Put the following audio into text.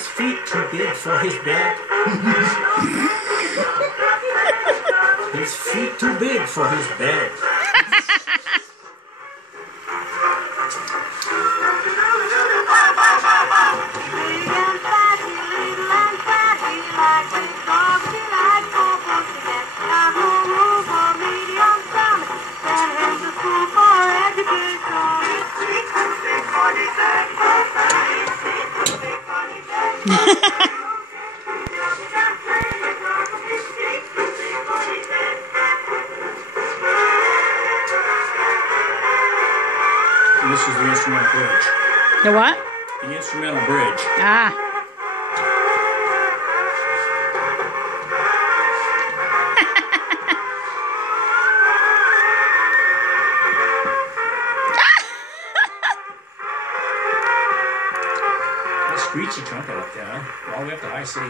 his feet too big for his bed? His feet too big for his bed. This is the instrumental bridge. The what? The instrumental bridge. Ah. That screechy trumpet up there, huh? All the way up to high C.